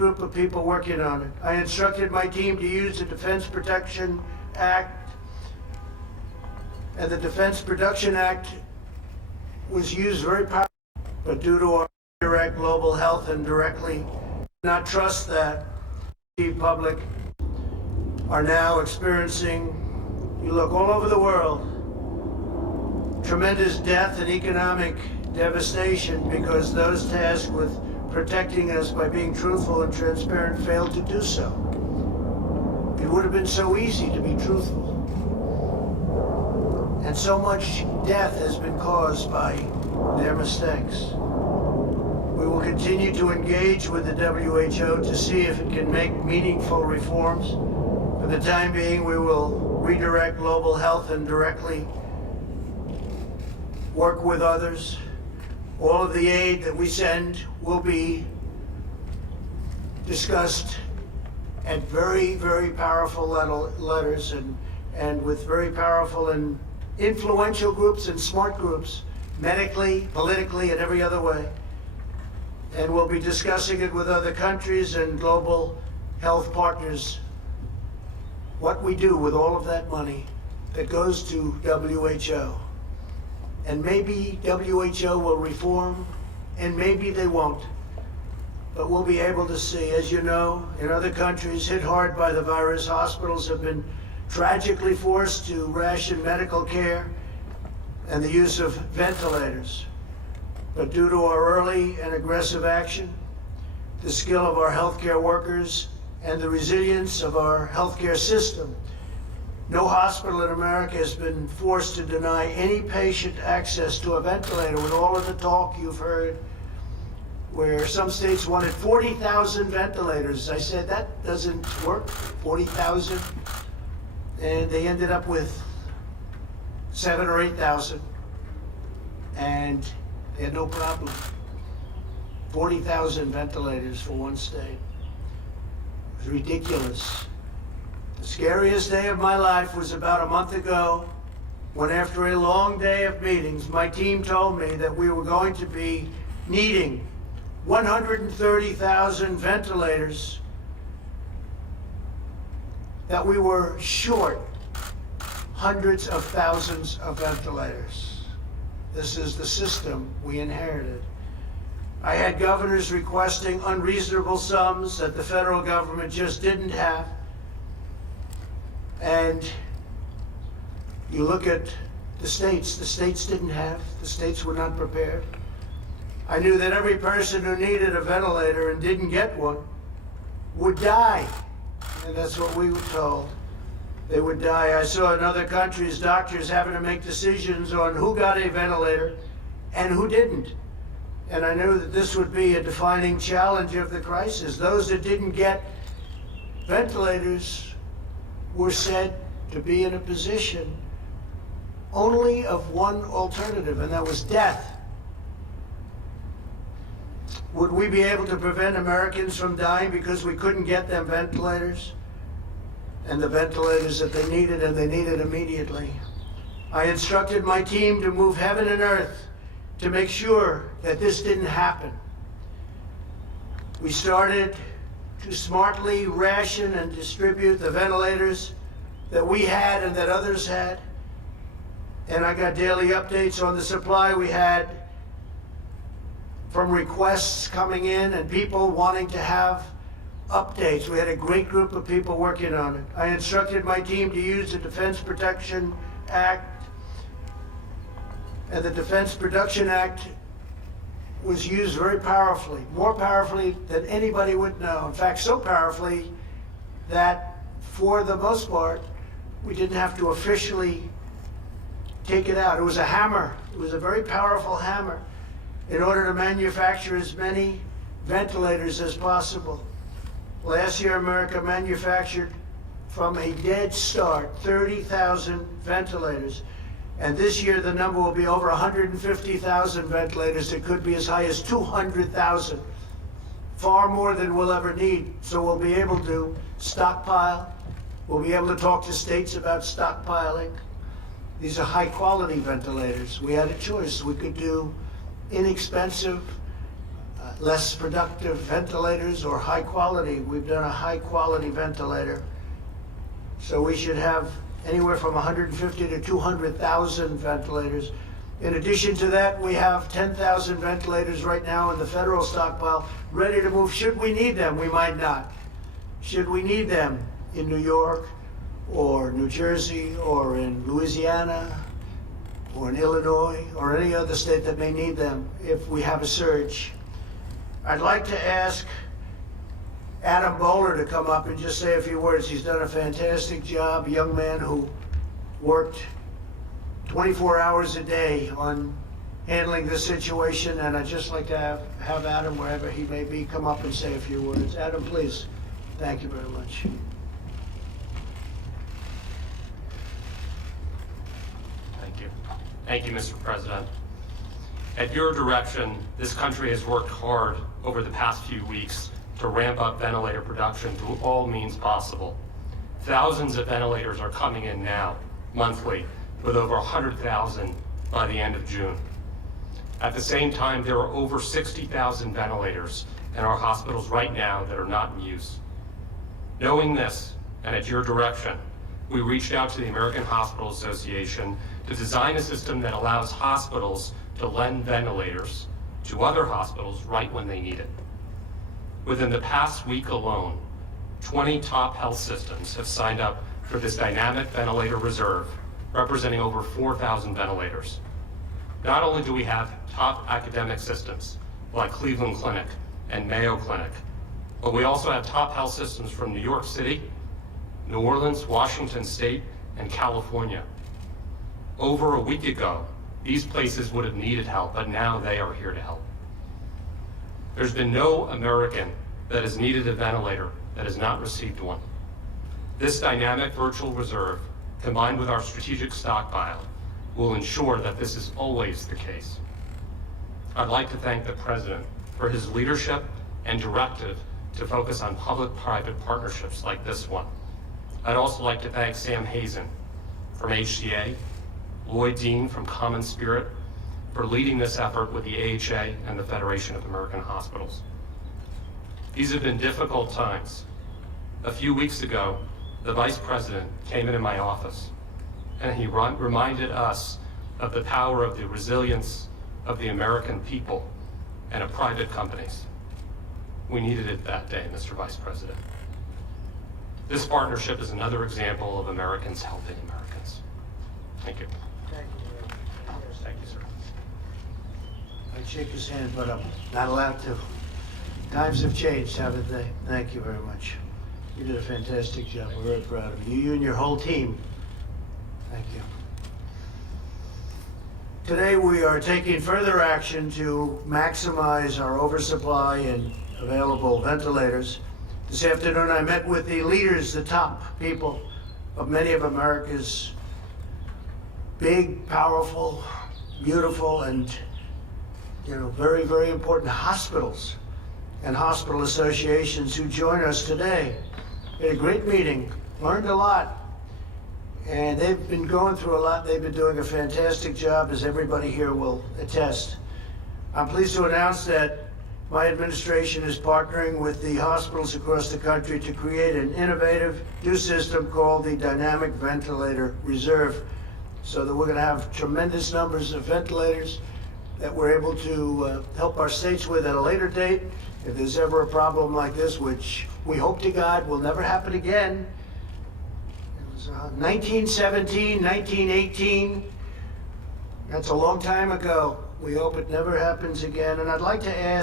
group of people working on it. I instructed my team to use the Defense Production Act, and the Defense Production Act was used very powerfully, but due to our direct global health and directly not trust that, the public are now experiencing, you look all over the world, tremendous death and economic devastation because those tasked with protecting us by being truthful and transparent failed to do so. It would have been so easy to be truthful. And so much death has been caused by their mistakes. We will continue to engage with the WHO to see if it can make meaningful reforms. For the time being, we will redirect global health and directly work with others. All of the aid that we send will be discussed at very, very powerful letters and with very powerful and influential groups and smart groups, medically, politically, and every other way. And we'll be discussing it with other countries and global health partners, what we do with all of that money that goes to WHO. And maybe WHO will reform, and maybe they won't. But we'll be able to see, as you know, in other countries hit hard by the virus, hospitals have been tragically forced to ration medical care and the use of ventilators. But due to our early and aggressive action, the skill of our healthcare workers, and the resilience of our healthcare system, no hospital in America has been forced to deny any patient access to a ventilator with all of the talk you've heard, where some states wanted 40,000 ventilators. I said, that doesn't work, 40,000. And they ended up with 7,000 or 8,000. And they had no problem. 40,000 ventilators for one state. It was ridiculous. The scariest day of my life was about a month ago when, after a long day of meetings, my team told me that we were going to be needing 130,000 ventilators, that we were short hundreds of thousands of ventilators. This is the system we inherited. I had governors requesting unreasonable sums that the federal government just didn't have. And you look at the states didn't have, the states were not prepared. I knew that every person who needed a ventilator and didn't get one would die. And that's what we were told. They would die. I saw in other countries doctors having to make decisions on who got a ventilator and who didn't. And I knew that this would be a defining challenge of the crisis. Those that didn't get ventilators were said to be in a position only of one alternative, and that was death. Would we be able to prevent Americans from dying because we couldn't get them ventilators? And the ventilators that they needed, and they needed immediately. I instructed my team to move heaven and earth to make sure that this didn't happen. We started to smartly ration and distribute the ventilators that we had and that others had. And I got daily updates on the supply we had from requests coming in and people wanting to have updates. We had a great group of people working on it. I instructed my team to use the Defense Production Act, and the Defense Production Act was used very powerfully, more powerfully than anybody would know. In fact, so powerfully that for the most part, we didn't have to officially take it out. It was a hammer. It was a very powerful hammer in order to manufacture as many ventilators as possible. Last year, America manufactured from a dead start 30,000 ventilators. And this year, the number will be over 150,000 ventilators. It could be as high as 200,000, far more than we'll ever need. So we'll be able to stockpile. We'll be able to talk to states about stockpiling. These are high-quality ventilators. We had a choice. We could do inexpensive, less productive ventilators or high quality. We've done a high quality ventilator. So we should have anywhere from 150 to 200,000 ventilators. In addition to that, we have 10,000 ventilators right now in the federal stockpile, ready to move. Should we need them? We might not. Should we need them in New York or New Jersey or in Louisiana or in Illinois or any other state that may need them if we have a surge? I'd like to ask Adam Bowler to come up and just say a few words. He's done a fantastic job, a young man who worked 24 hours a day on handling this situation, and I'd just like to have Adam, wherever he may be, come up and say a few words. Adam, please. Thank you very much. Thank you. Thank you, Mr. President. At your direction, this country has worked hard over the past few weeks to ramp up ventilator production through all means possible. Thousands of ventilators are coming in now, monthly, with over 100,000 by the end of June. At the same time, there are over 60,000 ventilators in our hospitals right now that are not in use. Knowing this, and at your direction, we reached out to the American Hospital Association to design a system that allows hospitals to lend ventilators to other hospitals right when they need it. Within the past week alone, 20 top health systems have signed up for this dynamic ventilator reserve, representing over 4,000 ventilators. Not only do we have top academic systems like Cleveland Clinic and Mayo Clinic, but we also have top health systems from New York City, New Orleans, Washington State, and California. Over a week ago, these places would have needed help, but now they are here to help. There's been no American that has needed a ventilator that has not received one. This dynamic virtual reserve, combined with our strategic stockpile, will ensure that this is always the case. I'd like to thank the President for his leadership and directive to focus on public-private partnerships like this one. I'd also like to thank Sam Hazen from HCA, Lloyd Dean from Common Spirit, for leading this effort with the AHA and the Federation of American Hospitals. These have been difficult times. A few weeks ago, the Vice President came into my office and he reminded us of the power of the resilience of the American people and of private companies. We needed it that day, Mr. Vice President. This partnership is another example of Americans helping Americans. Thank you. Thank you. Thank you, sir. I'd shake his hand, but I'm not allowed to. Times have changed, haven't they? Thank you very much. You did a fantastic job. We're very proud of you. You and your whole team. Thank you. Today we are taking further action to maximize our oversupply and available ventilators. This afternoon I met with the leaders, the top people of many of America's big, powerful, beautiful, and very, very important hospitals and hospital associations who join us today. We had a great meeting, learned a lot, and they've been going through a lot. They've been doing a fantastic job, as everybody here will attest. I'm pleased to announce that my administration is partnering with the hospitals across the country to create an innovative new system called the Dynamic Ventilator Reserve, so that we're going to have tremendous numbers of ventilators that we're able to help our states with at a later date. If there's ever a problem like this, which we hope to God will never happen again. It was 1917, 1918. That's a long time ago. We hope it never happens again. And I'd like to ask